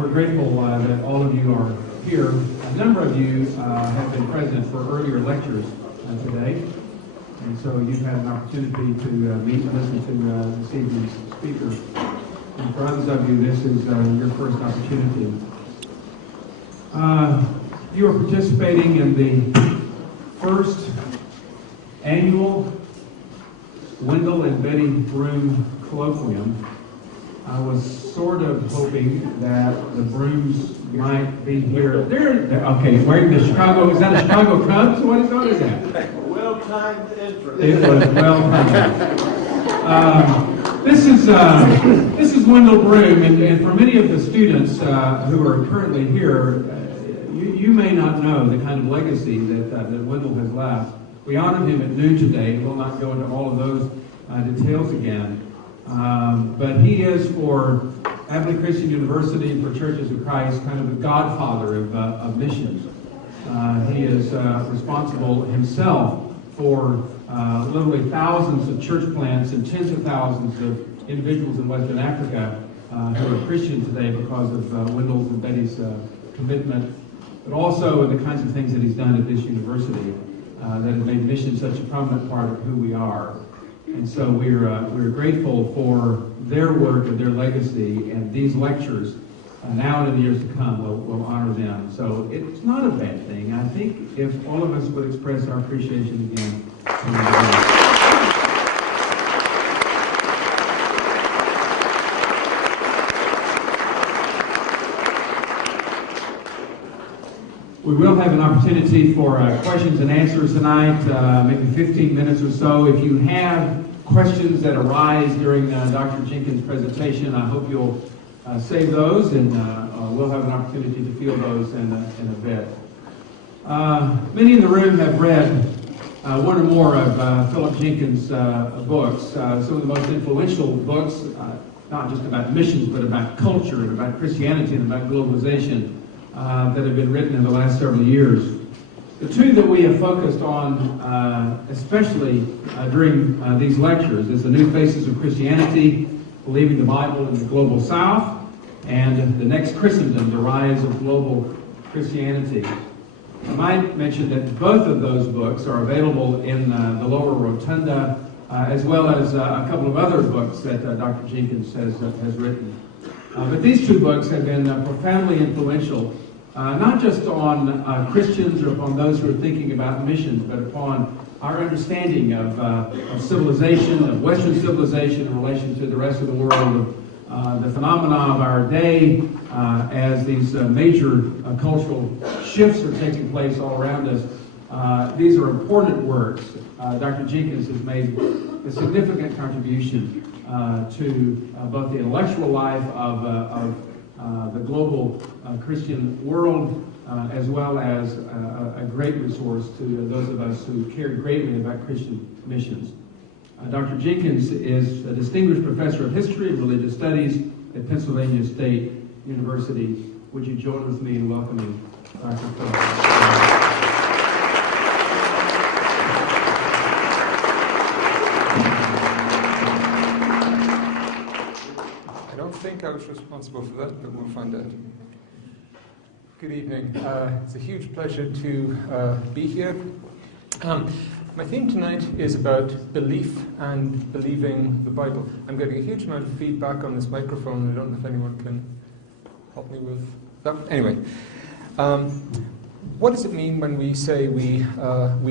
we're grateful that all of you are here. A number of you have been present for earlier lectures today, and so you've had an opportunity to meet and listen to this evening's speaker. And for others of you, this is your first opportunity. You are participating in the first annual Wendell and Betty Broom Colloquium. I was sort of hoping that the Brooms might be here. They're okay, wearing the Chicago, is that a Chicago Cubs? What is that? Well-timed entrance. It was well-timed. This is Wendell Broom, and for many of the students who are currently here, you may not know the kind of legacy that Wendell has left. We honored him at noon today. We'll not go into all of those details again. But he is, for Abilene Christian University and for Churches of Christ, kind of the godfather of missions. He is responsible himself for literally thousands of church plants and tens of thousands of individuals in Western Africa who are Christian today because of Wendell's and Betty's commitment, but also the kinds of things that he's done at this university that have made mission such a prominent part of who we are. And so we're grateful for their work and their legacy, and these lectures now and in the years to come will honor them. So it's not a bad thing. I think if all of us would express our appreciation again. We will have an opportunity for questions and answers tonight, maybe 15 minutes or so. If you have questions that arise during Dr. Jenkins' presentation, I hope you'll save those, and we'll have an opportunity to field those in a bit. Many in the room have read one or more of Phillip Jenkins' books, some of the most influential books, not just about missions, but about culture and about Christianity and about globalization, that have been written in the last several years. The two that we have focused on, especially during these lectures, is The New Faces of Christianity, Believing the Bible in the Global South, and The Next Christendom, The Rise of Global Christianity. I might mention that both of those books are available in the lower rotunda, as well as a couple of other books that Dr. Jenkins has written. But these two books have been profoundly influential, not just on Christians or upon those who are thinking about missions, but upon our understanding of civilization, of Western civilization in relation to the rest of the world, of the phenomena of our day as these major cultural shifts are taking place all around us. These are important works. Dr. Jenkins has made a significant contribution to both the intellectual life of the global Christian world, as well as a great resource to those of us who care greatly about Christian missions. Dr. Jenkins is a distinguished professor of history and religious studies at Pennsylvania State University. Would you join with me in welcoming Dr. Phillip? I don't think I was responsible for that, but we'll find out. Good evening. It's a huge pleasure to be here. My theme tonight is about belief and believing the Bible. I'm getting a huge amount of feedback on this microphone. I don't know if anyone can help me with that. Anyway, what does it mean when we say we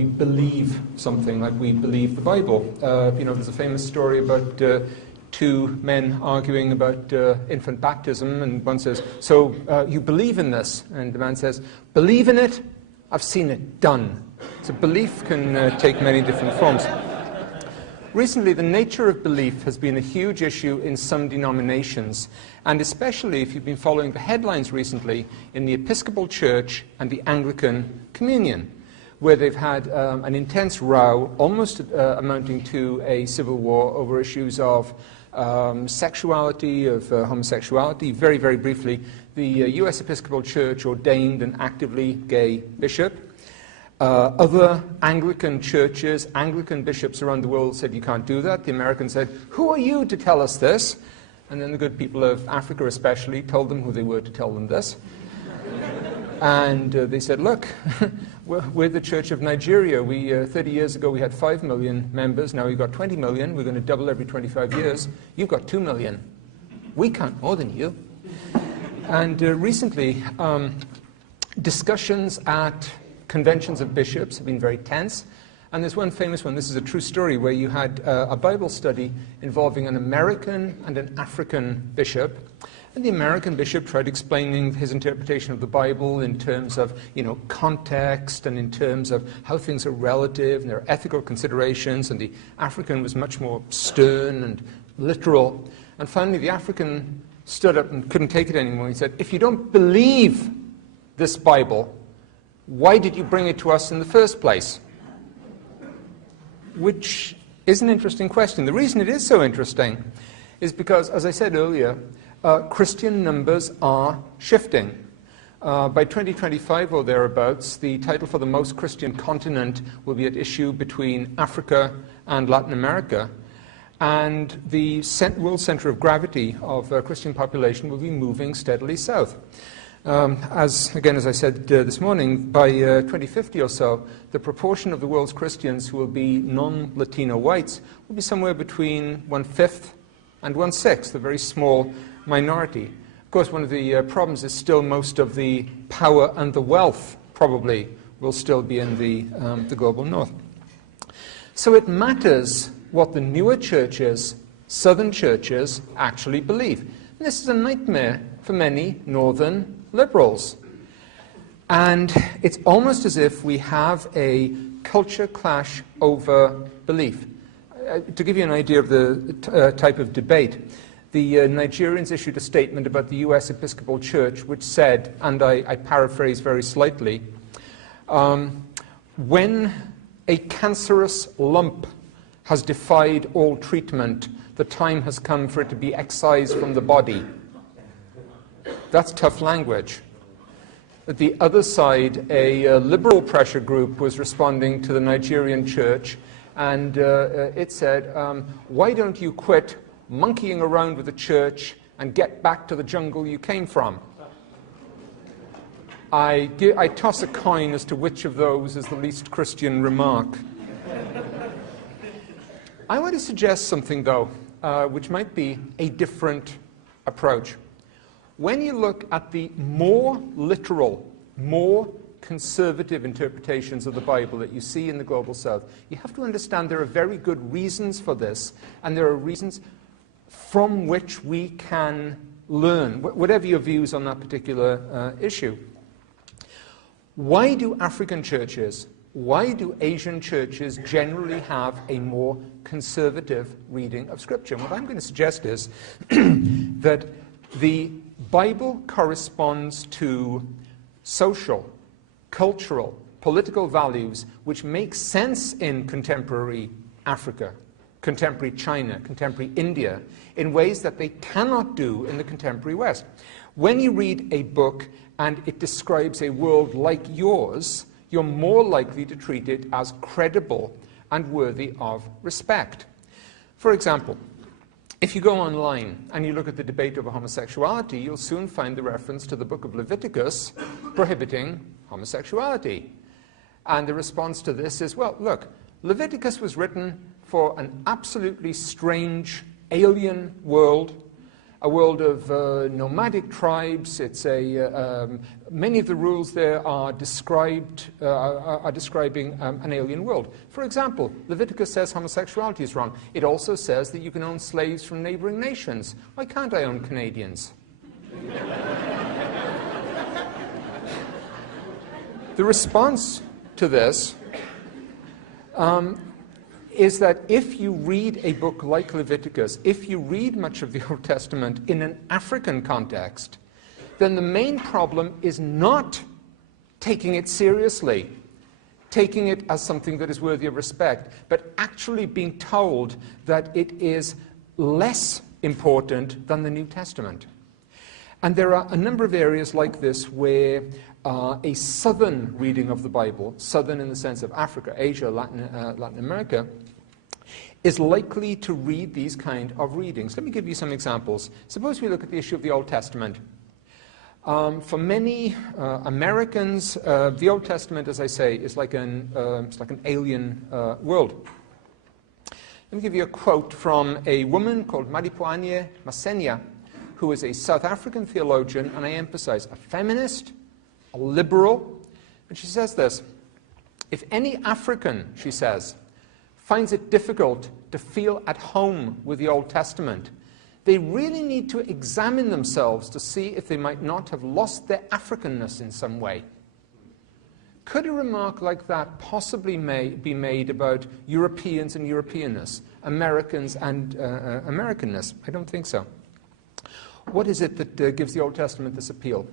believe something, like we believe the Bible? There's a famous story about two men arguing about infant baptism, and one says, "So you believe in this?" And the man says, "Believe in it? I've seen it done." So belief can take many different forms. Recently, the nature of belief has been a huge issue in some denominations, and especially if you've been following the headlines recently in the Episcopal Church and the Anglican Communion, where they've had an intense row, almost amounting to a civil war over issues of sexuality, of homosexuality. Very, very briefly, the U.S. Episcopal Church ordained an actively gay bishop. Other Anglican churches, Anglican bishops around the world said you can't do that. The Americans said, "Who are you to tell us this?" And then the good people of Africa especially told them who they were to tell them this. And they said, look, we're the Church of Nigeria. 30 years ago we had 5 million members. Now we've got 20 million. We're going to double every 25 years. You've got 2 million. We can't more than you. And recently, discussions at conventions of bishops have been very tense. And there's one famous one, this is a true story, where you had a Bible study involving an American and an African bishop. And the American bishop tried explaining his interpretation of the Bible in terms of, context and in terms of how things are relative and their ethical considerations. And the African was much more stern and literal. And finally, the African stood up and couldn't take it anymore. He said, if you don't believe this Bible, why did you bring it to us in the first place? Which is an interesting question. The reason it is so interesting is because, as I said earlier, Christian numbers are shifting. By 2025 or thereabouts, the title for the most Christian continent will be at issue between Africa and Latin America. And the world center of gravity of Christian population will be moving steadily south. As I said this morning, by 2050 or so, the proportion of the world's Christians who will be non-Latino whites will be somewhere between 1/5 and 1/6, a very small minority. Of course, one of the problems is still most of the power and the wealth probably will still be in the global north. So it matters what the newer churches, southern churches, actually believe. And this is a nightmare for many northern liberals. And it's almost as if we have a culture clash over belief. To give you an idea of the type of debate, the Nigerians issued a statement about the U.S. Episcopal Church which said, and I paraphrase very slightly, when a cancerous lump has defied all treatment, the time has come for it to be excised from the body. That's tough language. At the other side, a liberal pressure group was responding to the Nigerian church, and it said, why don't you quit monkeying around with the church and get back to the jungle you came from? I toss a coin as to which of those is the least Christian remark. I want to suggest something, though, which might be a different approach. When you look at the more literal, more conservative interpretations of the Bible that you see in the Global South, you have to understand there are very good reasons for this, and there are reasons from which we can learn, whatever your views on that particular issue. Why do African churches, why do Asian churches generally have a more conservative reading of Scripture? And what I'm going to suggest is that the Bible corresponds to social, cultural, political values which make sense in contemporary Africa, contemporary China, contemporary India, in ways that they cannot do in the contemporary West. When you read a book and it describes a world like yours, you're more likely to treat it as credible and worthy of respect. For example, if you go online and you look at the debate over homosexuality, you'll soon find the reference to the book of Leviticus prohibiting homosexuality. And the response to this is, well, look, Leviticus was written for an absolutely strange, alien world, a world of nomadic tribes. It's many of the rules there are describing an alien world. For example, Leviticus says homosexuality is wrong. It also says that you can own slaves from neighboring nations. Why can't I own Canadians? The response to this is that if you read a book like Leviticus, if you read much of the Old Testament in an African context, then the main problem is not taking it seriously, taking it as something that is worthy of respect, but actually being told that it is less important than the New Testament. And there are a number of areas like this where a southern reading of the Bible, southern in the sense of Africa, Asia, Latin America, is likely to read these kind of readings. Let me give you some examples. Suppose we look at the issue of the Old Testament. For many Americans, the Old Testament, as I say, is like an alien world. Let me give you a quote from a woman called Maripoane Masenia, who is a South African theologian, and I emphasize, a feminist, a liberal. And she says this: if any African, she says, finds it difficult to feel at home with the Old Testament, they really need to examine themselves to see if they might not have lost their Africanness in some way. Could a remark like that possibly be made about Europeans and Europeanness, Americans and Americanness? I don't think so. What is it that gives the Old Testament this appeal?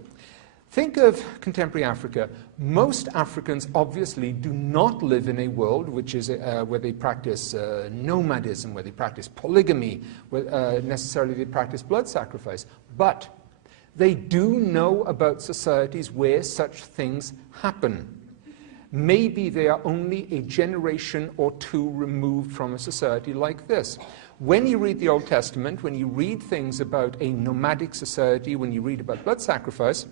Think of contemporary Africa. Most Africans obviously do not live in a world which is where they practice nomadism, where they practice polygamy, where necessarily they practice blood sacrifice. But they do know about societies where such things happen. Maybe they are only a generation or two removed from a society like this. When you read the Old Testament, when you read things about a nomadic society, when you read about blood sacrifice,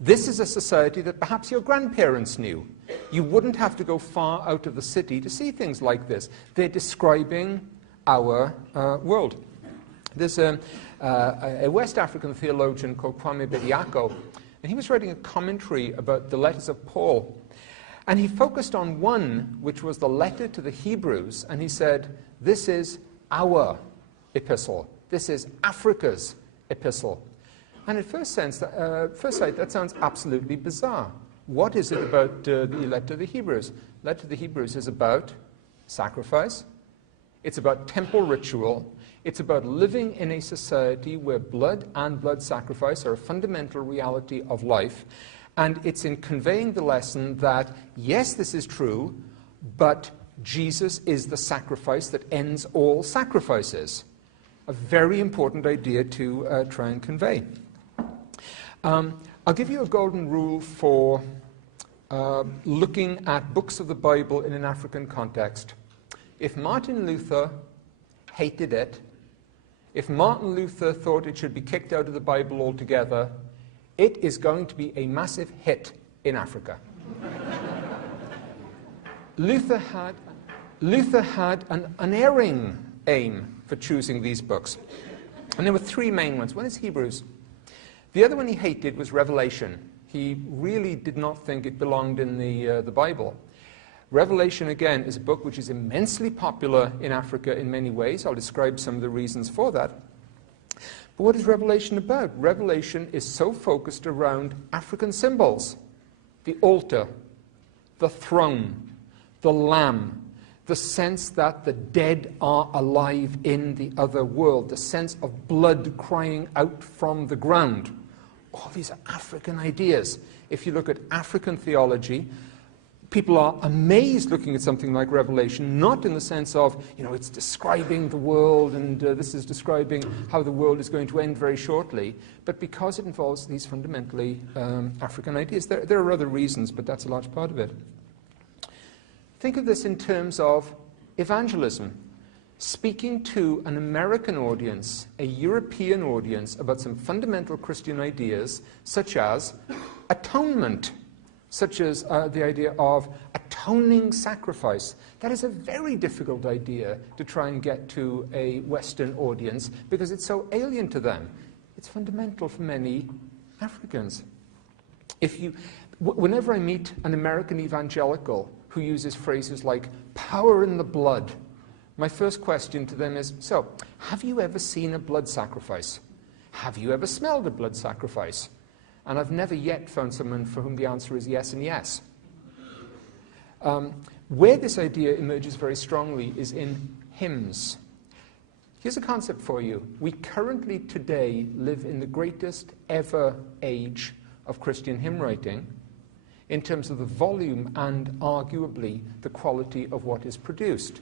this is a society that perhaps your grandparents knew. You wouldn't have to go far out of the city to see things like this. They're describing our world. There's a West African theologian called Kwame Bediako, and he was writing a commentary about the letters of Paul. And he focused on one, which was the letter to the Hebrews, and he said, this is our epistle. This is Africa's epistle. And at first sight, that sounds absolutely bizarre. What is it about the letter to the Hebrews? The letter to the Hebrews is about sacrifice. It's about temple ritual. It's about living in a society where blood and blood sacrifice are a fundamental reality of life. And it's in conveying the lesson that, yes, this is true, but Jesus is the sacrifice that ends all sacrifices. A very important idea to try and convey. I'll give you a golden rule for looking at books of the Bible in an African context. If Martin Luther hated it, if Martin Luther thought it should be kicked out of the Bible altogether, it is going to be a massive hit in Africa. Luther had an unerring aim for choosing these books. And there were three main ones. One is Hebrews. The other one he hated was Revelation. He really did not think it belonged in the Bible. Revelation, again, is a book which is immensely popular in Africa in many ways. I'll describe some of the reasons for that. But what is Revelation about? Revelation is so focused around African symbols. The altar, the throne, the lamb, the sense that the dead are alive in the other world, the sense of blood crying out from the ground. All these are African ideas. If you look at African theology, people are amazed looking at something like Revelation, not in the sense of, it's describing the world and this is describing how the world is going to end very shortly, but because it involves these fundamentally African ideas. There are other reasons, but that's a large part of it. Think of this in terms of evangelism. Speaking to an American audience, a European audience, about some fundamental Christian ideas, such as atonement, such as the idea of atoning sacrifice. That is a very difficult idea to try and get to a Western audience because it's so alien to them. It's fundamental for many Africans. Whenever I meet an American evangelical who uses phrases like power in the blood, my first question to them is, so, have you ever seen a blood sacrifice? Have you ever smelled a blood sacrifice? And I've never yet found someone for whom the answer is yes and yes. Where this idea emerges very strongly is in hymns. Here's a concept for you. We currently today live in the greatest ever age of Christian hymn writing in terms of the volume and arguably the quality of what is produced.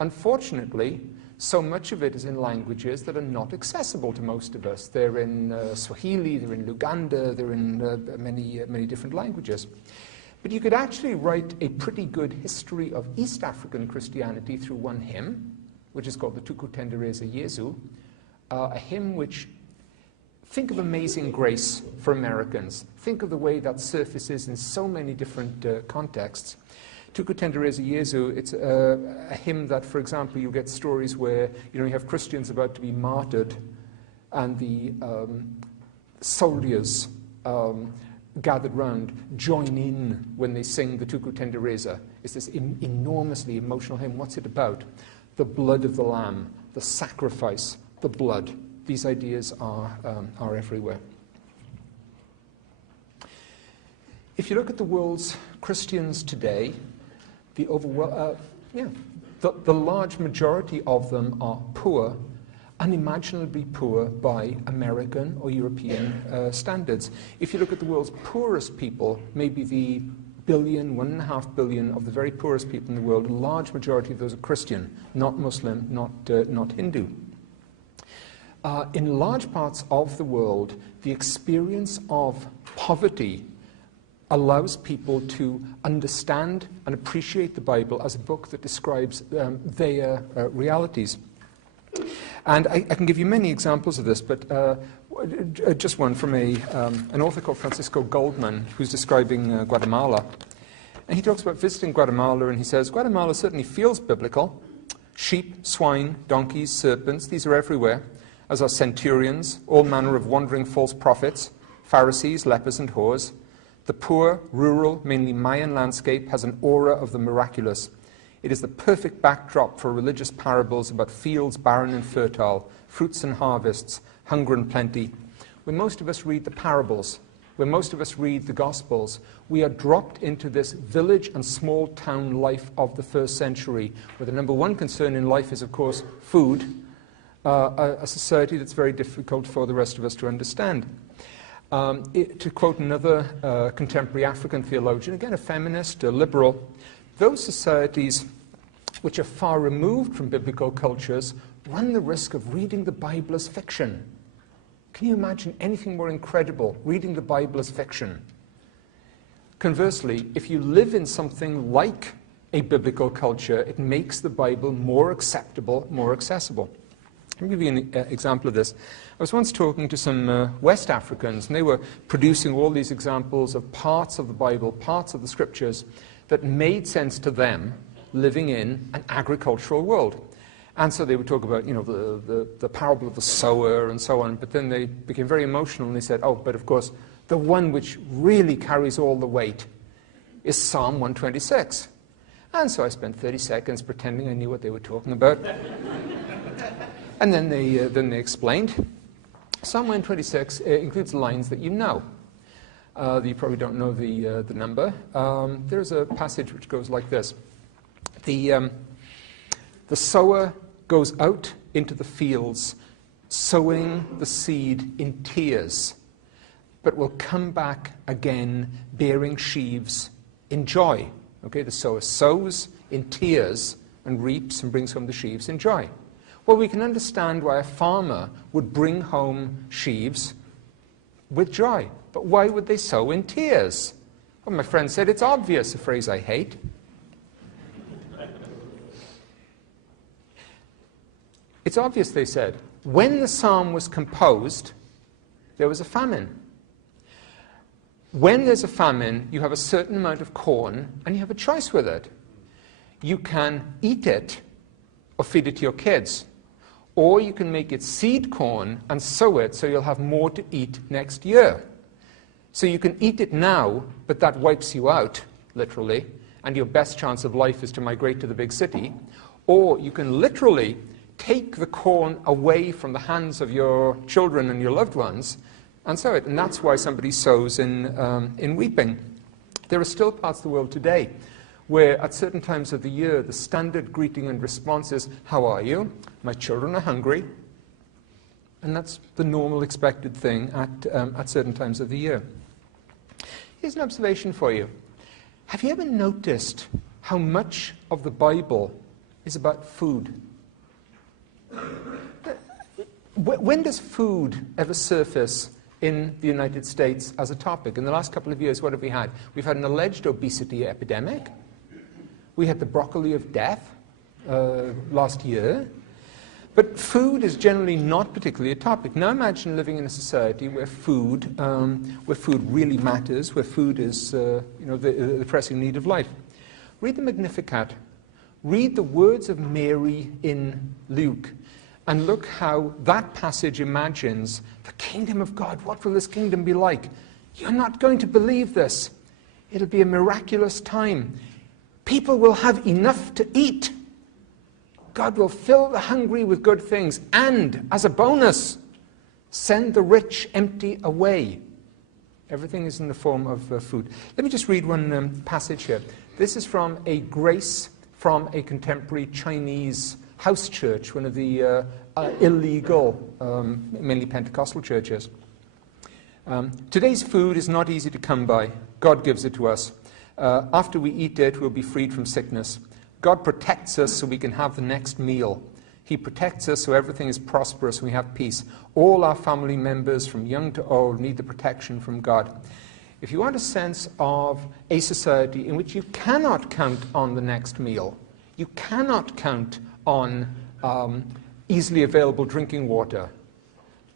Unfortunately, so much of it is in languages that are not accessible to most of us. They're in Swahili, they're in Luganda, they're in many different languages. But you could actually write a pretty good history of East African Christianity through one hymn, which is called the Tukutendereza Yesu, a hymn which, think of Amazing Grace for Americans. Think of the way that surfaces in so many different contexts. Tukutendereza Yesu, it's a hymn that, for example, you get stories where you have Christians about to be martyred, and the soldiers gathered round join in when they sing the Tukutendereza. It's this enormously emotional hymn. What's it about? The blood of the Lamb, the sacrifice, the blood. These ideas are everywhere. If you look at the world's Christians today, the large majority of them are poor, unimaginably poor by American or European standards. If you look at the world's poorest people, maybe the 1.5 billion of the very poorest people in the world, a large majority of those are Christian, not Muslim, not Hindu. In large parts of the world, the experience of poverty allows people to understand and appreciate the Bible as a book that describes their realities. And I can give you many examples of this, but just one from an author called Francisco Goldman, who's describing Guatemala. And he talks about visiting Guatemala, and he says, Guatemala certainly feels biblical. Sheep, swine, donkeys, serpents, these are everywhere, as are centurions, all manner of wandering false prophets, Pharisees, lepers, and whores. The poor, rural, mainly Mayan landscape has an aura of the miraculous. It is the perfect backdrop for religious parables about fields barren and fertile, fruits and harvests, hunger and plenty. When most of us read the parables, when most of us read the Gospels, we are dropped into this village and small town life of the first century, where the number one concern in life is, of course, food, a society that's very difficult for the rest of us to understand. To quote another contemporary African theologian, again a feminist, a liberal, those societies which are far removed from biblical cultures run the risk of reading the Bible as fiction. Can you imagine anything more incredible, reading the Bible as fiction? Conversely, if you live in something like a biblical culture, it makes the Bible more acceptable, more accessible. Let me give you an example of this. I was once talking to some West Africans, and they were producing all these examples of parts of the Bible, parts of the Scriptures, that made sense to them living in an agricultural world. And so they would talk about, the parable of the sower and so on, but then they became very emotional and they said, oh, but of course, the one which really carries all the weight is Psalm 126. And so I spent 30 seconds pretending I knew what they were talking about. And then they explained. Psalm 126 includes lines that you know. You probably don't know the number. There's a passage which goes like this. The sower goes out into the fields, sowing the seed in tears, but will come back again bearing sheaves in joy. Okay, the sower sows in tears and reaps and brings home the sheaves in joy. Well, we can understand why a farmer would bring home sheaves with joy. But why would they sow in tears? Well, my friend said, it's obvious, a phrase I hate. It's obvious, they said. When the psalm was composed, there was a famine. When there's a famine, you have a certain amount of corn, and you have a choice with it. You can eat it or feed it to your kids. Or you can make it seed corn and sow it so you'll have more to eat next year. So you can eat it now, but that wipes you out, literally, and your best chance of life is to migrate to the big city. Or you can literally take the corn away from the hands of your children and your loved ones and sow it. And that's why somebody sows in weeping. There are still parts of the world today where at certain times of the year, the standard greeting and response is, how are you? My children are hungry. And that's the normal expected thing at certain times of the year. Here's an observation for you. Have you ever noticed how much of the Bible is about food? When does food ever surface in the United States as a topic. In the last couple of years, what have we had? We've had an alleged obesity epidemic. We had the broccoli of death last year. But food is generally not particularly a topic. Now imagine living in a society where food really matters, where food is the pressing need of life. Read the Magnificat. Read the words of Mary in Luke. And look how that passage imagines the kingdom of God. What will this kingdom be like? You're not going to believe this. It'll be a miraculous time. People will have enough to eat. God will fill the hungry with good things. And, as a bonus, send the rich empty away. Everything is in the form of food. Let me just read one passage here. This is from a grace from a contemporary Chinese house church, one of the illegal, mainly Pentecostal churches. Today's food is not easy to come by. God gives it to us. After we eat it, we'll be freed from sickness. God protects us so we can have the next meal. He protects us so everything is prosperous and we have peace. All our family members, from young to old, need the protection from God. If you want a sense of a society in which you cannot count on the next meal, you cannot count on easily available drinking water,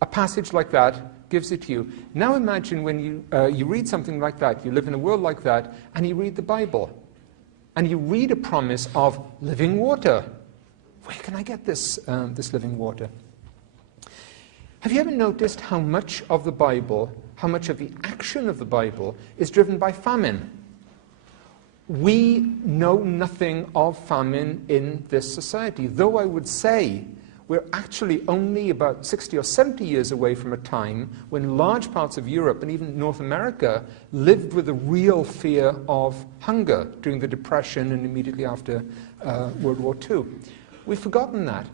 a passage like that gives it to you. Now imagine when you read something like that, you live in a world like that, and you read the Bible, and you read a promise of living water. Where can I get this living water? Have you ever noticed how much of the Bible, how much of the action of the Bible is driven by famine? We know nothing of famine in this society, though I would say we're actually only about 60 or 70 years away from a time when large parts of Europe and even North America lived with a real fear of hunger during the Depression and immediately after World War II. We've forgotten that.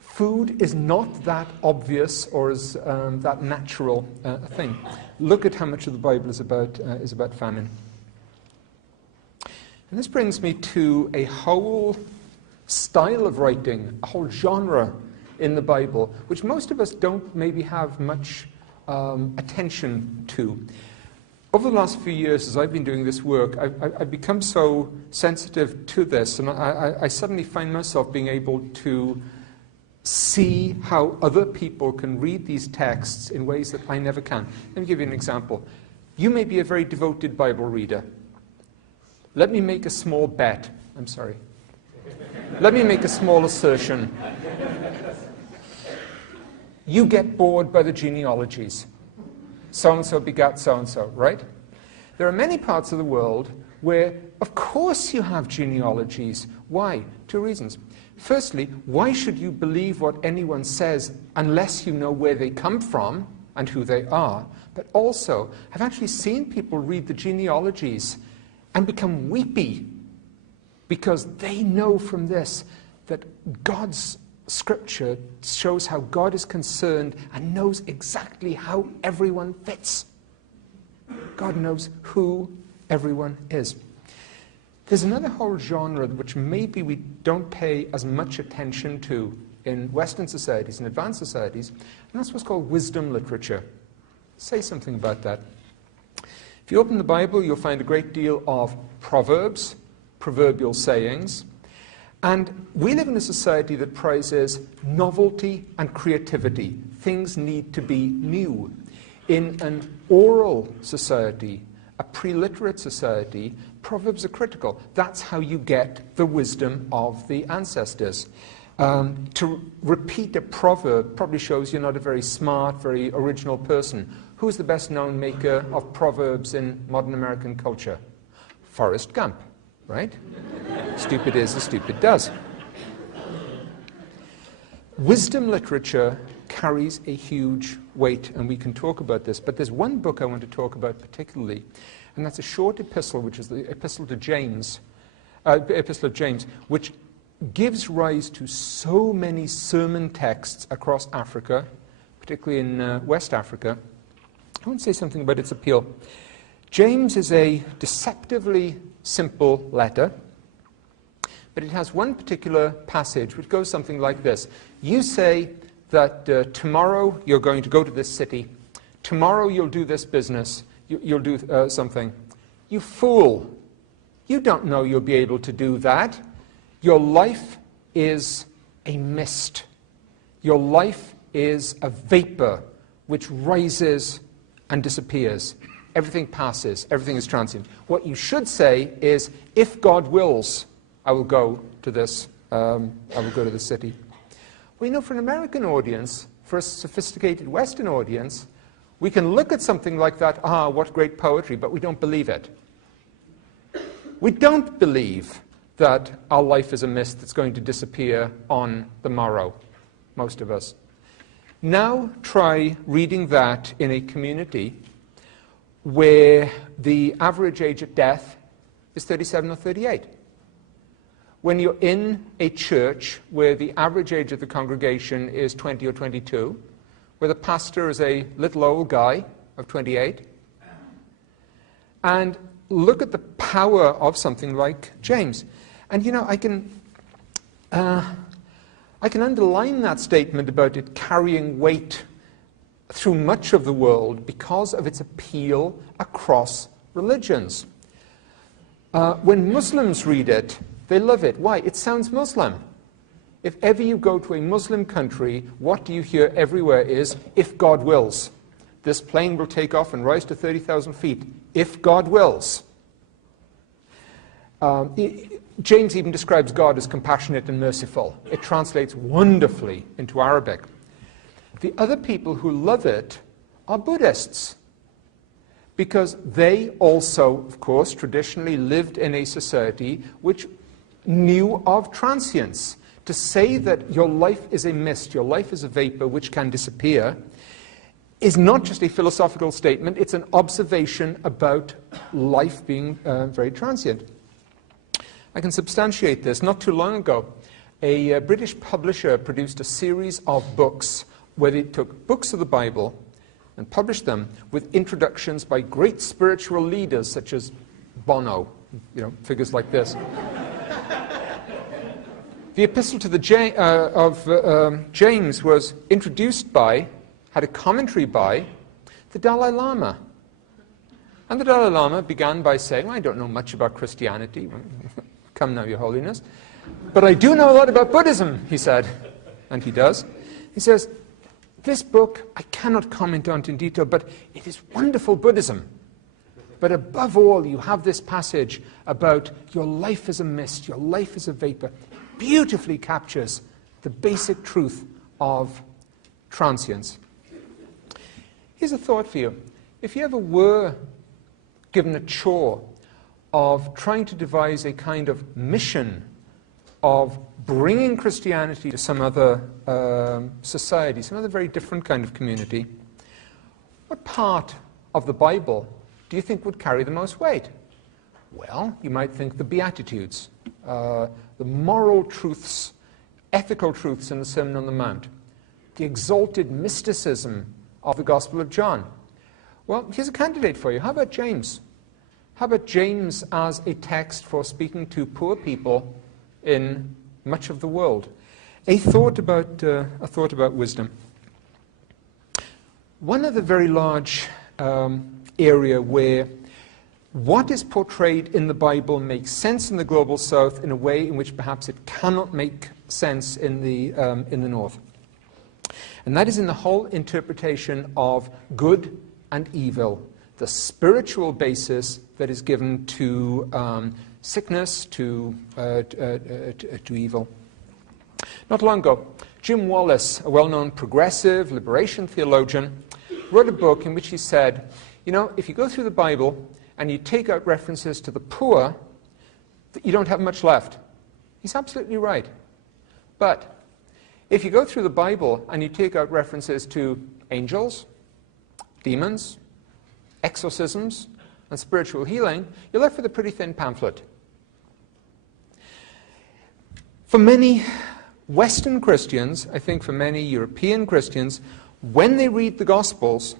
Food is not that obvious or is that natural a thing. Look at how much of the Bible is about famine. And this brings me to a whole style of writing, a whole genre in the Bible, which most of us don't maybe have much attention to. Over the last few years, as I've been doing this work, I've become so sensitive to this, and I suddenly find myself being able to see how other people can read these texts in ways that I never can. Let me give you an example. You may be a very devoted Bible reader. Let me make a small bet. I'm sorry. Let me make a small assertion. You get bored by the genealogies. So-and-so begat so-and-so, right? There are many parts of the world where, of course, you have genealogies. Why? Two reasons. Firstly, why should you believe what anyone says unless you know where they come from and who they are? But also, I've actually seen people read the genealogies and become weepy because they know from this that God's Scripture shows how God is concerned and knows exactly how everyone fits. God knows who everyone is. There's another whole genre which maybe we don't pay as much attention to in Western societies and advanced societies, and that's what's called wisdom literature. Say something about that. If you open the Bible, you'll find a great deal of proverbs, proverbial sayings, and we live in a society that prizes novelty and creativity. Things need to be new. In an oral society, a pre-literate society, proverbs are critical. That's how you get the wisdom of the ancestors. To repeat a proverb probably shows you're not a very smart, very original person. Who's the best known maker of proverbs in modern American culture? Forrest Gump, right? Stupid is as stupid does. Wisdom literature carries a huge weight, and we can talk about this, but there's one book I want to talk about particularly, and that's a short epistle, which is the Epistle of James, which gives rise to so many sermon texts across Africa, particularly in West Africa. I want to say something about its appeal. James is a deceptively simple letter, but it has one particular passage which goes something like this. You say that tomorrow you're going to go to this city. tomorrow you'll do this business, you'll do something. You fool. You don't know you'll be able to do that. Your life is a mist. Your life is a vapor which rises and disappears. Everything passes. Everything is transient. What you should say is, if God wills, I will go to this. I will go to the city. Well, you know, for an American audience, for a sophisticated Western audience, we can look at something like that. Ah, what great poetry! But we don't believe it. We don't believe that our life is a mist that's going to disappear on the morrow. Most of us. Now try reading that in a community where the average age of death is 37 or 38. When you're in a church where the average age of the congregation is 20 or 22, where the pastor is a little old guy of 28, and look at the power of something like James. And you know, I can underline that statement about it carrying weight through much of the world because of its appeal across religions. When Muslims read it, they love it. Why? It sounds Muslim. If ever you go to a Muslim country, what do you hear everywhere is, if God wills. This plane will take off and rise to 30,000 feet, if God wills. James even describes God as compassionate and merciful. It translates wonderfully into Arabic. The other people who love it are Buddhists, because they also, of course, traditionally lived in a society which knew of transience. To say that your life is a mist, your life is a vapor which can disappear, is not just a philosophical statement, it's an observation about life being very transient. I can substantiate this. Not too long ago, a British publisher produced a series of books where they took books of the Bible and published them with introductions by great spiritual leaders such as Bono, you know, figures like this. The epistle to James was introduced by, had a commentary by, the Dalai Lama. And the Dalai Lama began by saying, I don't know much about Christianity. Come now, Your Holiness. But I do know a lot about Buddhism, he said. And he does. He says, this book I cannot comment on in detail, but it is wonderful Buddhism. But above all, you have this passage about your life is a mist, your life is a vapor. Beautifully captures the basic truth of transience. Here's a thought for you. If you ever were given a chore of trying to devise a kind of mission of bringing Christianity to some other society, some other very different kind of community, what part of the Bible do you think would carry the most weight? Well, you might think the Beatitudes, the moral truths, ethical truths in the Sermon on the Mount, the exalted mysticism of the Gospel of John. Well, here's a candidate for you. How about James? How about James as a text for speaking to poor people in much of the world? A thought about wisdom. One of the very large area where what is portrayed in the Bible makes sense in the global south in a way in which perhaps it cannot make sense in the north. And that is in the whole interpretation of good and evil, the spiritual basis that is given to sickness, to evil. Not long ago, Jim Wallace, a well-known progressive liberation theologian, wrote a book in which he said, you know, if you go through the Bible and you take out references to the poor, you don't have much left. He's absolutely right. But if you go through the Bible and you take out references to angels, demons, exorcisms, and spiritual healing, you're left with a pretty thin pamphlet. For many Western Christians, I think for many European Christians, when they read the Gospels,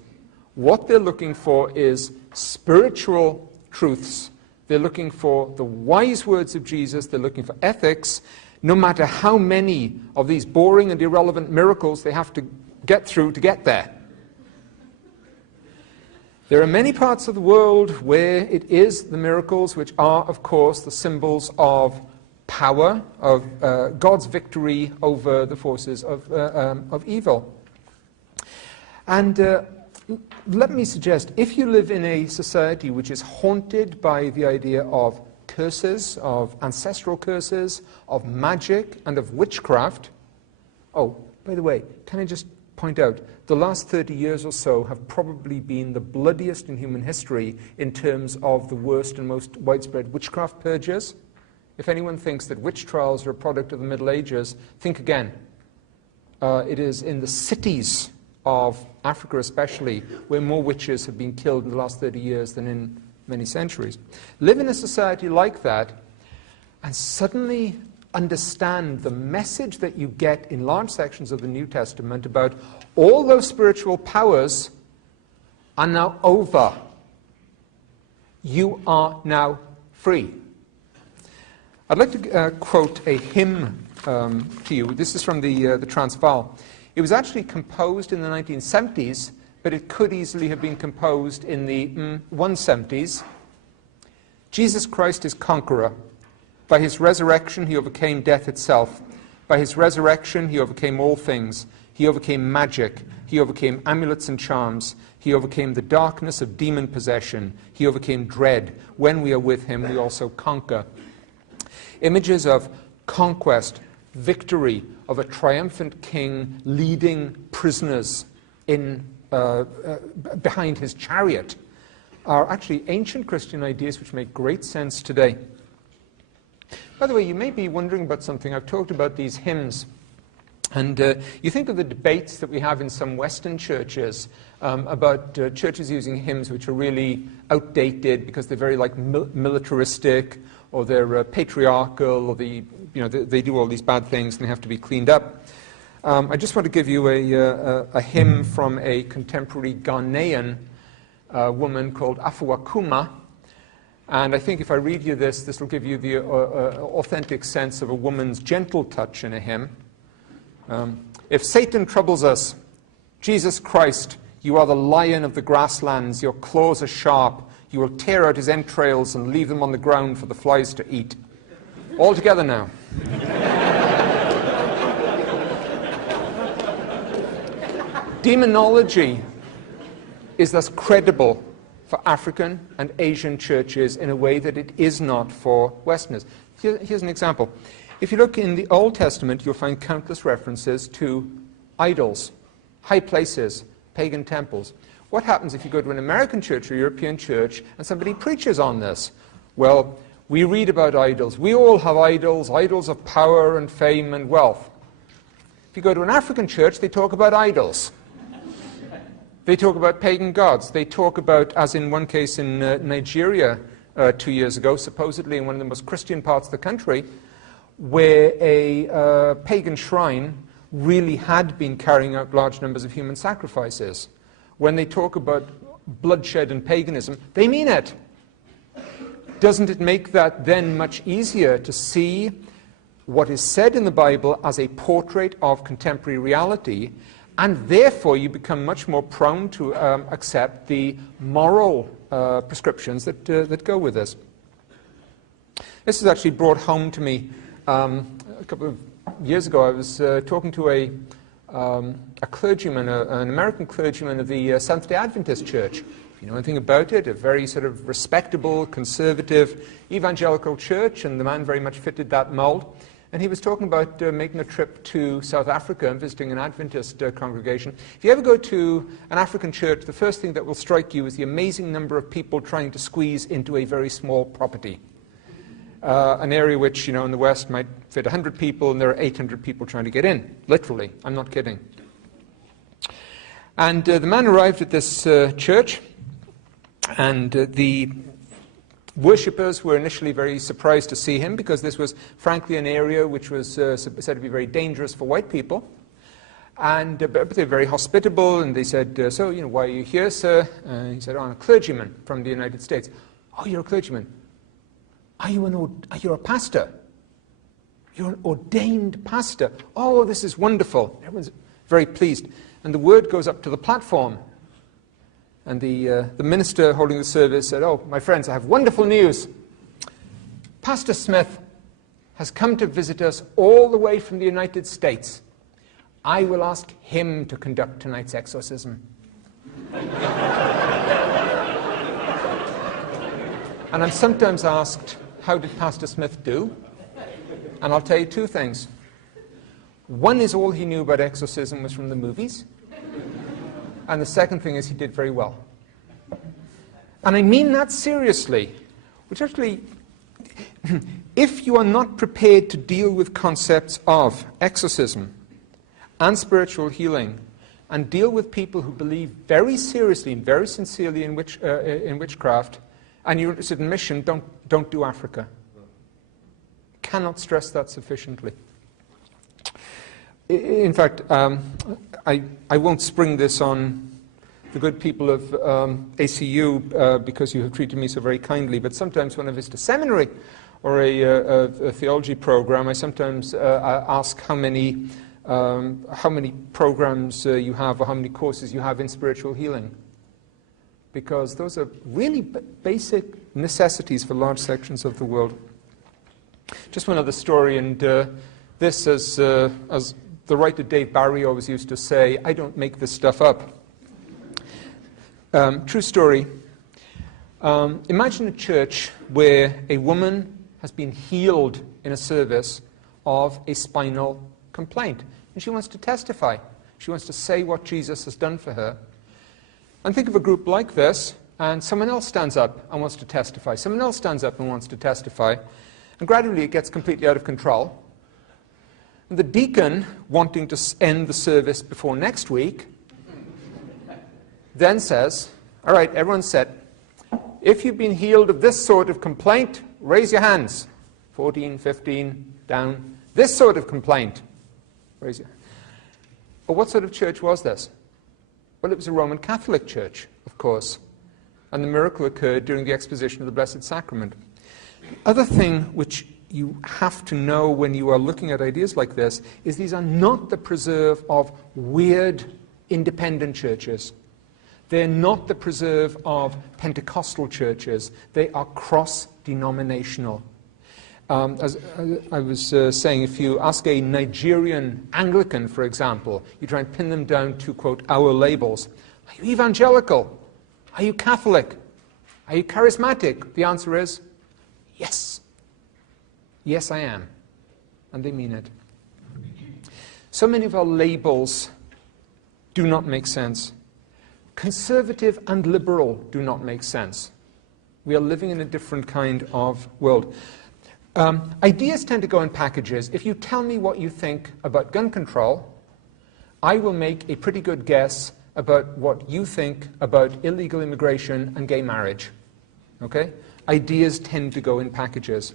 what they're looking for is spiritual truths. They're looking for the wise words of Jesus. They're looking for ethics, no matter how many of these boring and irrelevant miracles they have to get through to get there. There are many parts of the world where it is the miracles which are, of course, the symbols of power, of God's victory over the forces of evil. And let me suggest, if you live in a society which is haunted by the idea of curses, of ancestral curses, of magic, and of witchcraft. Oh, by the way, can I just point out, the last 30 years or so have probably been the bloodiest in human history in terms of the worst and most widespread witchcraft purges. If anyone thinks that witch trials are a product of the Middle Ages, think again. It is in the cities of Africa especially where more witches have been killed in the last 30 years than in many centuries. Live in a society like that and suddenly understand the message that you get in large sections of the New Testament about all those spiritual powers are now over. You are now free. I'd like to quote a hymn to you. This is from the Transvaal. It was actually composed in the 1970s, but it could easily have been composed in the 170s. Jesus Christ is conqueror. By his resurrection, he overcame death itself. By his resurrection, he overcame all things. He overcame magic. He overcame amulets and charms. He overcame the darkness of demon possession. He overcame dread. When we are with him, we also conquer. Images of conquest, victory, of a triumphant king leading prisoners in behind his chariot are actually ancient Christian ideas which make great sense today. By the way, you may be wondering about something. I've talked about these hymns. And you think of the debates that we have in some Western churches about churches using hymns which are really outdated because they're very militaristic, or they're patriarchal, or they do all these bad things and they have to be cleaned up. I just want to give you a hymn from a contemporary Ghanaian woman called Afuakuma. And I think if I read you this will give you the authentic sense of a woman's gentle touch in a hymn. If Satan troubles us, Jesus Christ, you are the lion of the grasslands. Your claws are sharp. You will tear out his entrails and leave them on the ground for the flies to eat. All together now. Demonology is thus credible for African and Asian churches in a way that it is not for Westerners. Here's an example. If you look in the Old Testament, you'll find countless references to idols, high places, pagan temples. What happens if you go to an American church or European church and somebody preaches on this? Well, we read about idols. We all have idols, idols of power and fame and wealth. If you go to an African church, they talk about idols. They talk about pagan gods. They talk about, as in one case in Nigeria 2 years ago, supposedly in one of the most Christian parts of the country, where a pagan shrine really had been carrying out large numbers of human sacrifices. When they talk about bloodshed and paganism, they mean it. Doesn't it make that then much easier to see what is said in the Bible as a portrait of contemporary reality, and therefore you become much more prone to accept the moral prescriptions that go with this. This is actually brought home to me a couple of years ago. I was talking to a clergyman, an American clergyman of the Seventh-day Adventist Church. If you know anything about it, a very sort of respectable, conservative, evangelical church, and the man very much fitted that mold. And he was talking about making a trip to South Africa and visiting an Adventist congregation. If you ever go to an African church, the first thing that will strike you is the amazing number of people trying to squeeze into a very small property. An area which, in the West might fit 100 people, and there are 800 people trying to get in. Literally. I'm not kidding. And the man arrived at this church, and the worshippers were initially very surprised to see him, because this was, frankly, an area which was said to be very dangerous for white people. And but they were very hospitable, and they said, so, why are you here, sir? He said, I'm a clergyman from the United States. Oh, you're a clergyman. Are you a pastor? You're an ordained pastor. Oh, this is wonderful. Everyone's very pleased. And the word goes up to the platform And the minister holding the service said, "Oh, my friends, I have wonderful news. Pastor Smith has come to visit us all the way from the United States. I will ask him to conduct tonight's exorcism." And I'm sometimes asked, how did Pastor Smith do? And I'll tell you two things. One is all he knew about exorcism was from the movies. And the second thing is he did very well. And I mean that seriously. Which actually, if you are not prepared to deal with concepts of exorcism and spiritual healing, and deal with people who believe very seriously and very sincerely in witchcraft, and you're interested in mission, don't do Africa. Cannot stress that sufficiently. In fact, I won't spring this on the good people of ACU because you have treated me so very kindly, but sometimes when I visit a seminary or a theology program, I sometimes ask how many programs you have or how many courses you have in spiritual healing. Because those are really basic necessities for large sections of the world. Just one other story, and this, as the writer Dave Barry always used to say, I don't make this stuff up. True story. Imagine a church where a woman has been healed in a service of a spinal complaint, and she wants to testify. She wants to say what Jesus has done for her. And think of a group like this, and someone else stands up and wants to testify. Someone else stands up and wants to testify. And gradually it gets completely out of control. And the deacon, wanting to end the service before next week, then says, all right, everyone's set. If you've been healed of this sort of complaint, raise your hands. 14, 15, down. This sort of complaint. Raise your. But what sort of church was this? Well, it was a Roman Catholic church, of course. And the miracle occurred during the exposition of the Blessed Sacrament. The other thing which you have to know when you are looking at ideas like this is these are not the preserve of weird independent churches. They're not the preserve of Pentecostal churches. They are cross-denominational. As I was saying, if you ask a Nigerian Anglican, for example, you try and pin them down to, quote, our labels. Are you evangelical? Are you Catholic? Are you charismatic? The answer is yes. Yes, I am. And they mean it. So many of our labels do not make sense. Conservative and liberal do not make sense. We are living in a different kind of world. Ideas tend to go in packages. If you tell me what you think about gun control, I will make a pretty good guess about what you think about illegal immigration and gay marriage. Okay? Ideas tend to go in packages.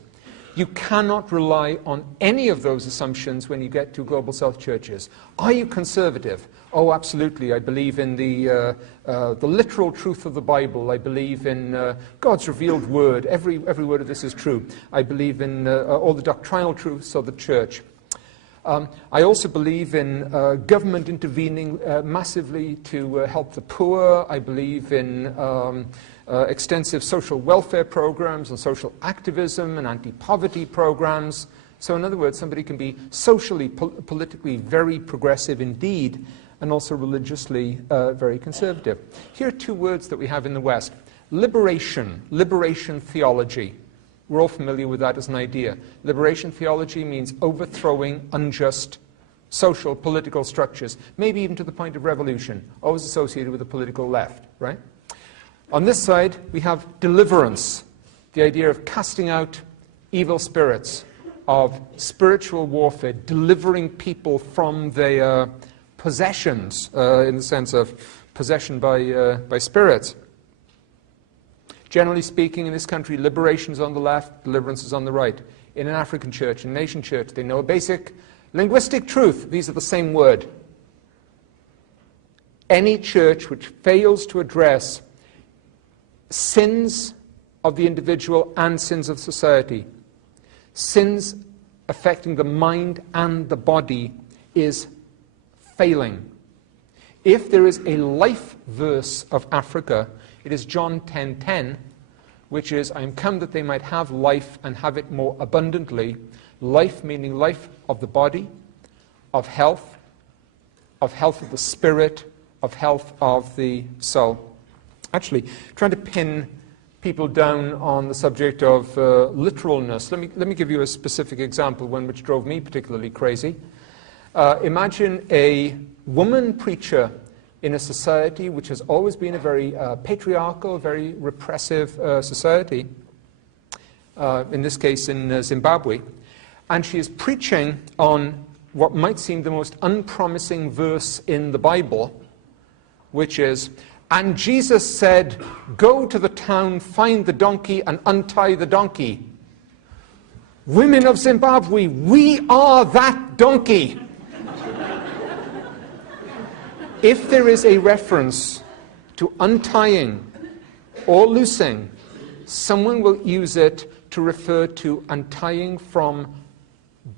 You cannot rely on any of those assumptions when you get to Global South churches. Are you conservative? Oh, absolutely. I believe in the literal truth of the Bible. I believe in God's revealed word. Every word of this is true. I believe in all the doctrinal truths of the church. I also believe in government intervening massively to help the poor. I believe in extensive social welfare programs and social activism and anti-poverty programs. So in other words, somebody can be socially, politically very progressive indeed, and also religiously very conservative. Here are two words that we have in the West. Liberation theology. We're all familiar with that as an idea. Liberation theology means overthrowing unjust social, political structures, maybe even to the point of revolution, always associated with the political left, right? On this side, we have deliverance, the idea of casting out evil spirits, of spiritual warfare, delivering people from their possessions, in the sense of possession by spirits. Generally speaking, in this country, liberation is on the left, deliverance is on the right. In an African church, in an Asian church, they know a basic linguistic truth. These are the same word. Any church which fails to address sins of the individual and sins of society, sins affecting the mind and the body, is failing. If there is a life verse of Africa, it is John 10:10, which is, I am come that they might have life and have it more abundantly. Life meaning life of the body, of health of the spirit, of health of the soul. Actually, trying to pin people down on the subject of literalness. Let me give you a specific example, one which drove me particularly crazy. Imagine a woman preacher in a society which has always been a very patriarchal, very repressive society, in this case in Zimbabwe, and she is preaching on what might seem the most unpromising verse in the Bible, which is, and Jesus said, go to the town, find the donkey, and untie the donkey. Women of Zimbabwe, we are that donkey. If there is a reference to untying or loosing, someone will use it to refer to untying from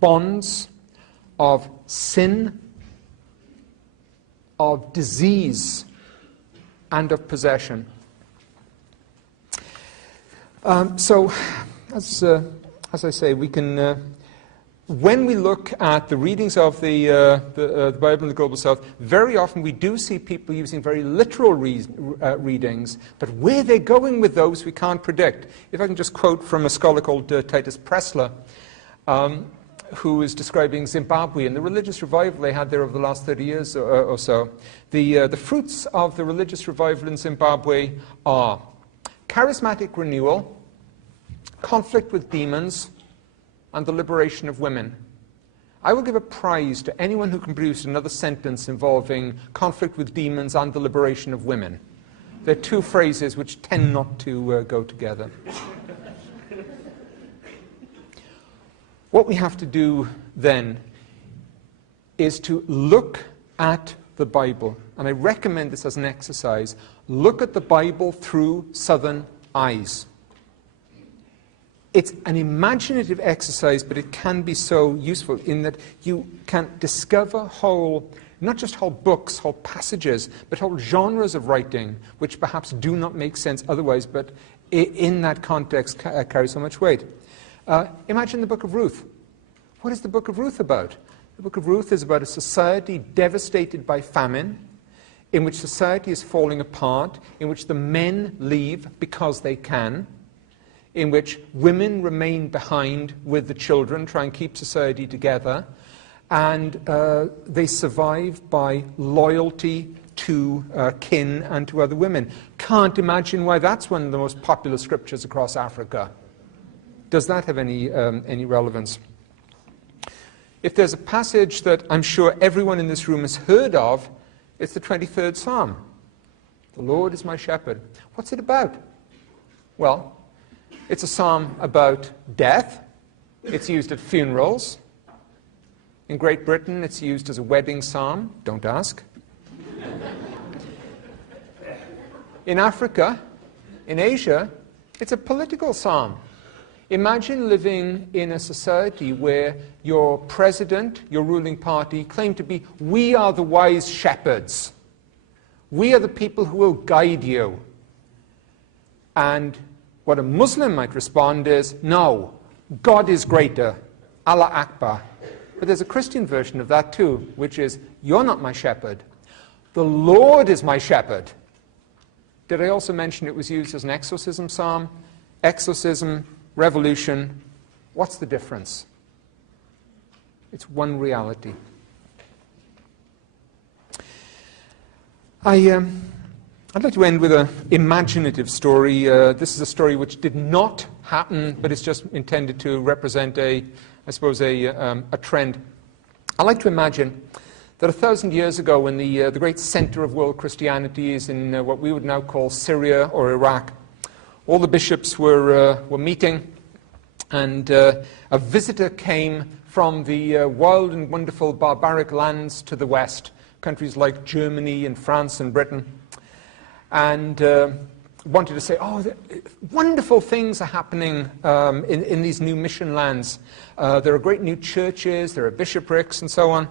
bonds of sin, of disease, and of possession. So, as I say, we can, when we look at the readings of the Bible in the Global South, very often we do see people using very literal readings, but where they're going with those we can't predict. If I can just quote from a scholar called Titus Pressler, who is describing Zimbabwe and the religious revival they had there over the last 30 years or so. The fruits of the religious revival in Zimbabwe are charismatic renewal, conflict with demons, and the liberation of women. I will give a prize to anyone who can produce another sentence involving conflict with demons and the liberation of women. They're two phrases which tend not to go together. What we have to do then is to look at the Bible, and I recommend this as an exercise. Look at the Bible through Southern eyes. It's an imaginative exercise, but it can be so useful in that you can discover not just whole books, whole passages, but whole genres of writing, which perhaps do not make sense otherwise, but in that context carry so much weight. Imagine the book of Ruth. What is the book of Ruth about? The book of Ruth is about a society devastated by famine, in which society is falling apart, in which the men leave because they can, in which women remain behind with the children, try and keep society together, and they survive by loyalty to kin and to other women. Can't imagine why that's one of the most popular scriptures across Africa. Does that have any relevance? If there's a passage that I'm sure everyone in this room has heard of, it's the 23rd Psalm. The Lord is my shepherd. What's it about? Well, it's a psalm about death. It's used at funerals. In Great Britain, it's used as a wedding psalm. Don't ask. In Africa, in Asia, it's a political psalm. Imagine living in a society where your president, your ruling party, claim to be, we are the wise shepherds. We are the people who will guide you. And what a Muslim might respond is, no, God is greater, Allah Akbar. But there's a Christian version of that too, which is, you're not my shepherd. The Lord is my shepherd. Did I also mention it was used as an exorcism psalm? Exorcism, revolution, what's the difference? It's one reality. I'd like to end with an imaginative story. This is a story which did not happen, but it's just intended to represent a trend. I like to imagine that 1,000 years ago, when the great center of world Christianity is in what we would now call Syria or Iraq, all the bishops were meeting, and a visitor came from the wild and wonderful barbaric lands to the west, countries like Germany and France and Britain, and wanted to say, oh, wonderful things are happening in these new mission lands. There are great new churches, there are bishoprics, and so on.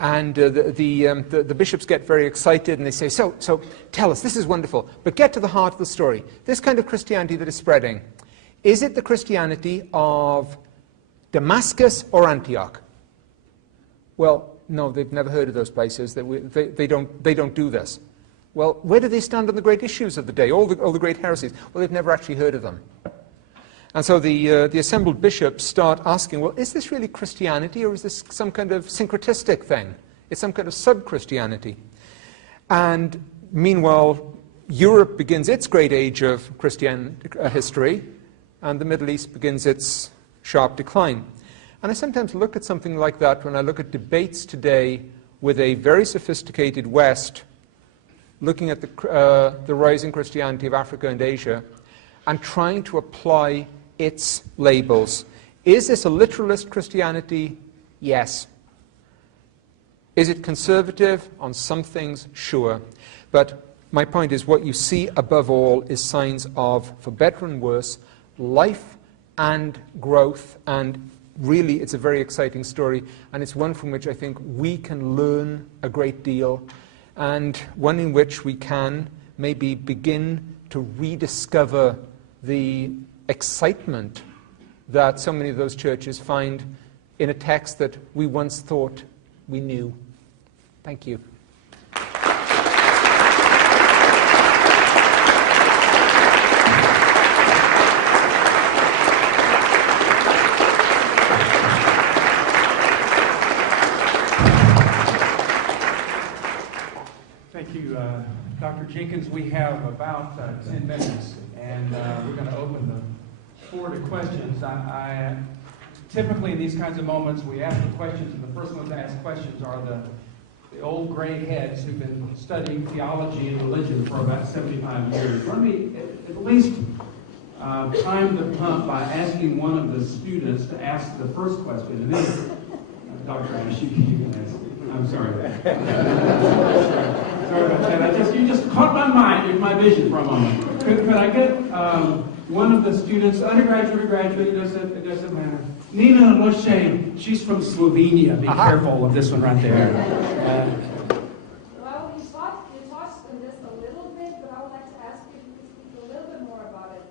And the bishops get very excited and they say, so tell us, this is wonderful, but get to the heart of the story. This kind of Christianity that is spreading, is it the Christianity of Damascus or Antioch? Well, no, they've never heard of those places. They don't do this. Well, where do they stand on the great issues of the day, all the great heresies? Well, they've never actually heard of them. And so the assembled bishops start asking, well, is this really Christianity, or is this some kind of syncretistic thing? It's some kind of sub-Christianity. And meanwhile, Europe begins its great age of Christian history, and the Middle East begins its sharp decline. And I sometimes look at something like that when I look at debates today with a very sophisticated West, looking at the rising Christianity of Africa and Asia, and trying to apply its labels. Is this a literalist Christianity? Yes. Is it conservative? On some things, sure. But my point is, what you see above all is signs of, for better and worse, life and growth, and really it's a very exciting story, and it's one from which I think we can learn a great deal, and one in which we can maybe begin to rediscover the excitement that so many of those churches find in a text that we once thought we knew. Thank you. Thank you, Dr. Jenkins. We have about 10 minutes, and we're going to open the floor to questions. I typically, in these kinds of moments, we ask the questions, and the first ones to ask questions are the old gray heads who've been studying theology and religion for about 75 years. Let me at least time the pump by asking one of the students to ask the first question. And then, Dr. Ash, you can ask. I'm sorry. Sorry about that. You just caught my mind, my vision for a moment. Could I get one of the students, undergraduate or graduate, it doesn't matter. Nina Loshe, she's from Slovenia. Be careful of this one right there. Well, you touched on this a little bit, but I would like to ask you to speak a little bit more about it.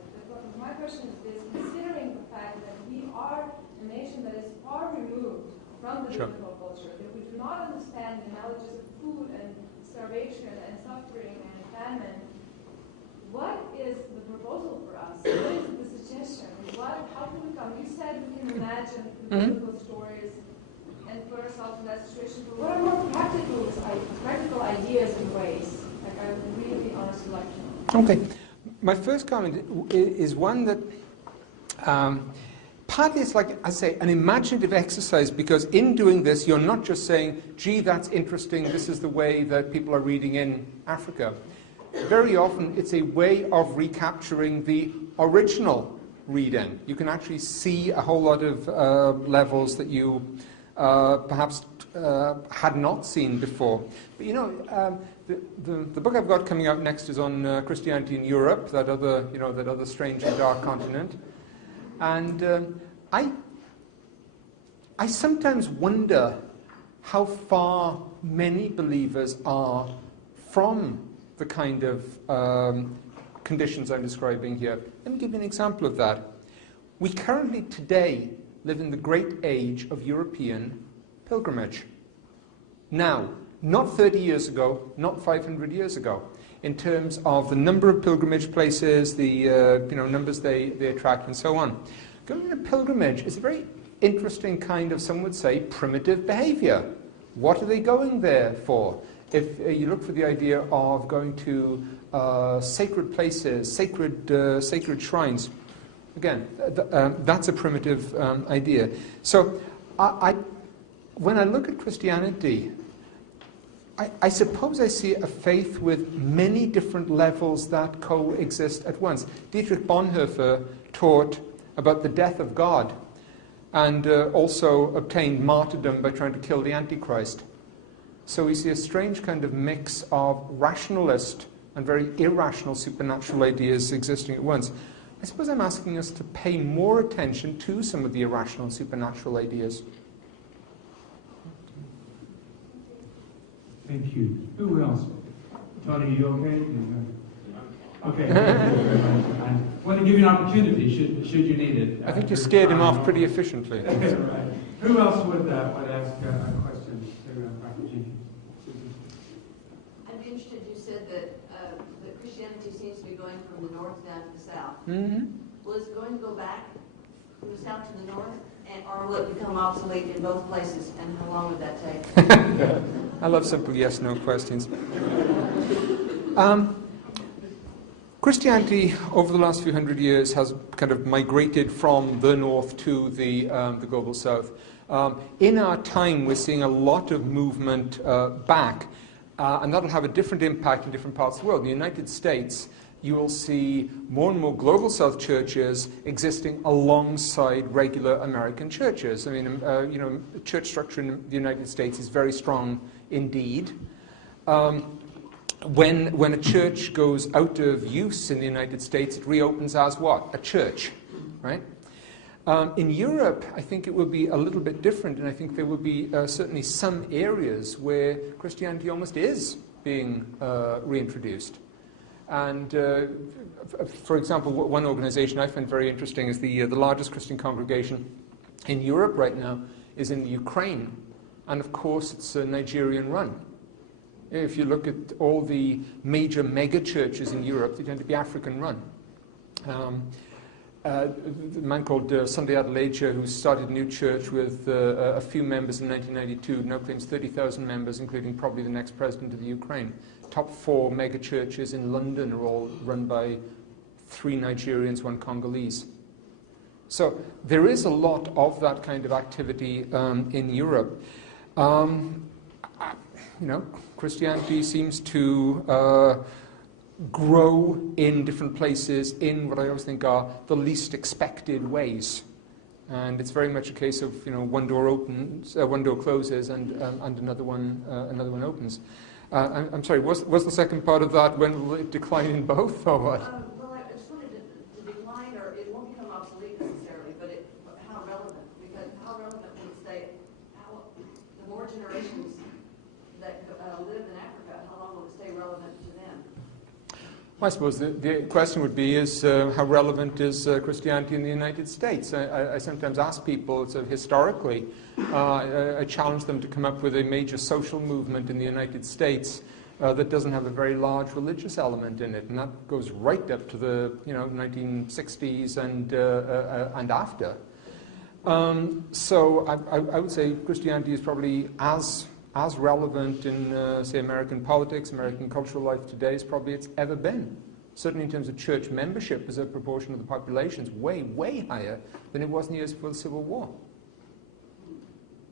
My question is this: considering the fact that we are a nation that is far removed from the biblical culture, that we do not understand the analogies of food and starvation and suffering and famine, what is the proposal for us? What is the suggestion? How can we come? You said we can imagine the biblical stories and put ourselves in that situation, but what are more practical ideas and ways? Like, I would really honestly like to know. Okay. My first comment is one that partly it's like, I say, an imaginative exercise, because in doing this, you're not just saying, gee, that's interesting, this is the way that people are reading in Africa. Very often, it's a way of recapturing the original reading. You can actually see a whole lot of levels that you perhaps had not seen before. But you know, the book I've got coming out next is on Christianity in Europe, that other strange and dark continent. And I sometimes wonder how far many believers are from the kind of conditions I'm describing here. Let me give you an example of that. We currently today live in the great age of European pilgrimage. Now, not 30 years ago, not 500 years ago, in terms of the number of pilgrimage places, the numbers they attract, and so on. Going on a pilgrimage is a very interesting kind of, some would say, primitive behavior. What are they going there for? If you look for the idea of going to sacred places, sacred shrines, again, that's a primitive idea. So when I look at Christianity, I suppose I see a faith with many different levels that coexist at once. Dietrich Bonhoeffer taught about the death of God, and also obtained martyrdom by trying to kill the Antichrist. So we see a strange kind of mix of rationalist and very irrational supernatural ideas existing at once. I suppose I'm asking us to pay more attention to some of the irrational and supernatural ideas. Thank you. Who else? Tony, you okay? Okay. Thank you very much. I want to give you an opportunity should you need it. I think you scared him off pretty efficiently. Right. Who else would ask a question to Dr. Jenkins? I'm interested, you said that Christianity seems to be going from the north down to the south. Mm-hmm. Well, is it going to go back from the south to the north? Or will it become obsolete in both places? And how long would that take? I love simple yes-no questions. Christianity, over the last few hundred years, has kind of migrated from the north to the global south. In our time, we're seeing a lot of movement back, and that'll have a different impact in different parts of the world. In the United States, you will see more and more global south churches existing alongside regular American churches. I mean, church structure in the United States is very strong indeed. When a church goes out of use in the United States, it reopens as what? A church, right? In Europe, I think it will be a little bit different, and I think there will be certainly some areas where Christianity almost is being reintroduced. And for example, one organization I find very interesting is the largest Christian congregation in Europe right now is in Ukraine, and of course it's Nigerian run. If you look at all the major mega churches in Europe, they tend to be African run. A man called Sunday Adelaide, who started a new church with a few members in 1992, now claims 30,000 members, including probably the next president of the Ukraine. Top 4 mega churches in London are all run by 3 Nigerians, 1 Congolese. So there is a lot of that kind of activity in Europe. Christianity seems to grow in different places in what I always think are the least expected ways. And it's very much a case of one door opens, one door closes, and another one opens. I'm sorry. Was the second part of that when will it decline in both, or what? Well, I just wanted to decline, or it won't become obsolete necessarily, but how relevant? Because how relevant will it stay? The more generations that live in Africa, how long will it stay relevant to them? I suppose the question would be is how relevant is Christianity in the United States? I sometimes ask people, sort of historically, I challenge them to come up with a major social movement in the United States that doesn't have a very large religious element in it, and that goes right up to the 1960s and after. So I would say Christianity is probably as relevant in, say, American politics, American cultural life today as probably it's ever been. Certainly in terms of church membership as a proportion of the population, it's way, way higher than it was in the years before the Civil War.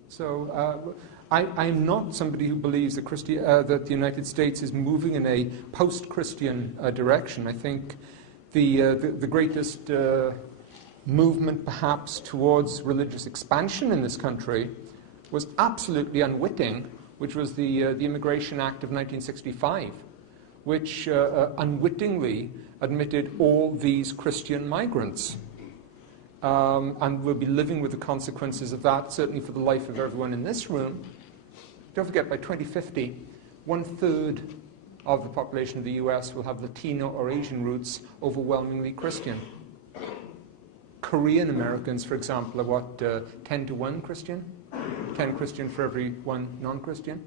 So I'm not somebody who believes that the United States is moving in a post-Christian direction. I think the greatest movement perhaps towards religious expansion in this country was absolutely unwitting, which was the Immigration Act of 1965, which unwittingly admitted all these Christian migrants. And we'll be living with the consequences of that, certainly for the life of everyone in this room. Don't forget, by 2050, 1/3 of the population of the US will have Latino or Asian roots, overwhelmingly Christian. Korean Americans, for example, are what, 10 to 1 Christian? 10 Christian for every 1 non-Christian.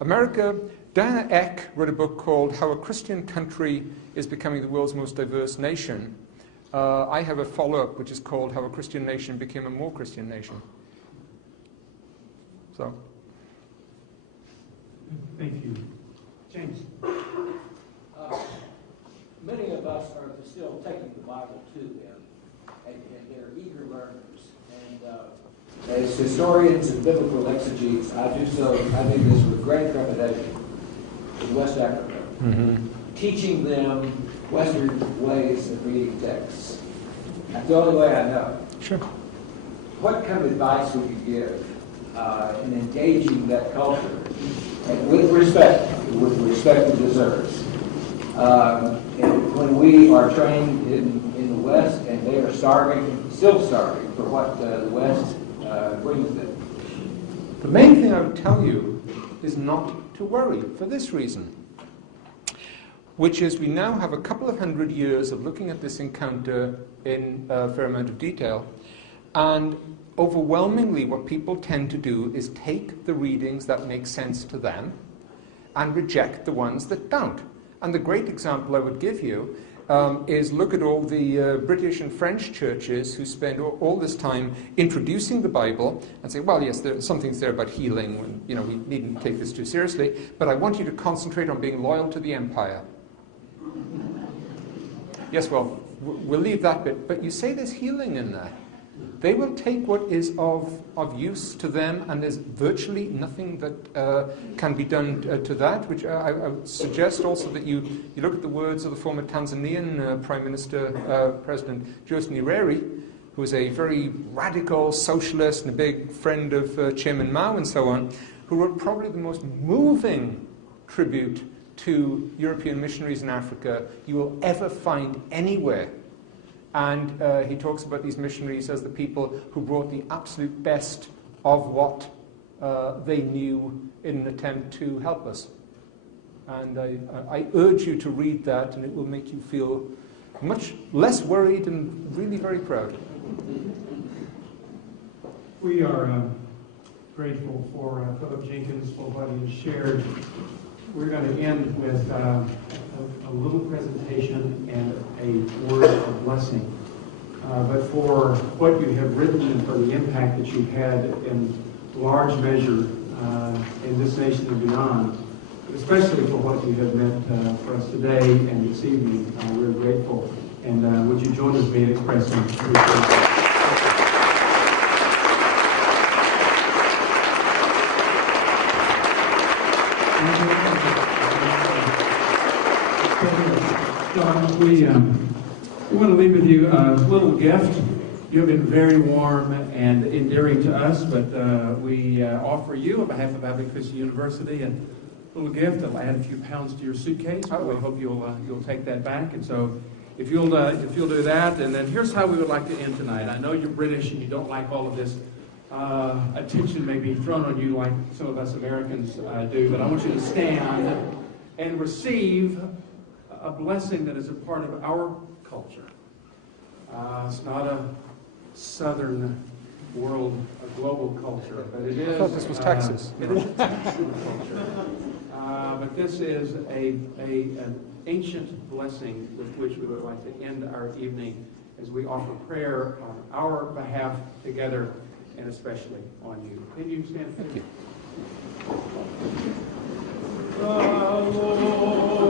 America, Diana Eck wrote a book called How a Christian Country is Becoming the World's Most Diverse Nation. I have a follow-up which is called How a Christian Nation Became a More Christian Nation. So. Thank you. James. Many of us are still taking the Bible to them, and they're eager learners. And as historians and biblical exegetes, I do this with great trepidation in West Africa, teaching them Western ways of reading texts. That's the only way I know. Sure. What kind of advice would you give in engaging that culture, and with respect it deserves? And when we are trained in the West and they are still starving for what the West brings them. The main thing I would tell you is not to worry for this reason, which is we now have a couple of hundred years of looking at this encounter in a fair amount of detail, and overwhelmingly what people tend to do is take the readings that make sense to them and reject the ones that don't. And the great example I would give you is look at all the British and French churches who spend all this time introducing the Bible and say, well, yes, there's some things there about healing, and, we needn't take this too seriously, but I want you to concentrate on being loyal to the empire. Yes, well, we'll leave that bit, but you say there's healing in there. They will take what is of use to them, and there's virtually nothing that can be done to that, which I would suggest also that you look at the words of the former Tanzanian Prime Minister, President Joseph Nyerere, who was a very radical socialist and a big friend of Chairman Mao and so on, who wrote probably the most moving tribute to European missionaries in Africa you will ever find anywhere. And he talks about these missionaries as the people who brought the absolute best of what they knew in an attempt to help us. And I urge you to read that, and it will make you feel much less worried and really very proud. We are grateful for Phillip Jenkins for what he has shared. We're going to end with a little presentation and a word of blessing. But for what you have written and for the impact that you've had in large measure in this nation and beyond, but especially for what you have meant for us today and this evening, we're grateful. And would you join with me in expressing appreciation? We want to leave with you a little gift. You have been very warm and endearing to us, but we offer you, on behalf of Abilene Christian University, a little gift that'll add a few pounds to your suitcase. We hope you'll take that back. And so, if you'll do that, and then here's how we would like to end tonight. I know you're British and you don't like all of this attention may be thrown on you like some of us Americans do, but I want you to stand and receive a blessing that is a part of our culture. It's not a southern world, a global culture, but it is. I thought this was Texas. It is a Texas culture. But this is an ancient blessing with which we would like to end our evening as we offer prayer on our behalf together, and especially on you. Can you stand? Thank you. The Lord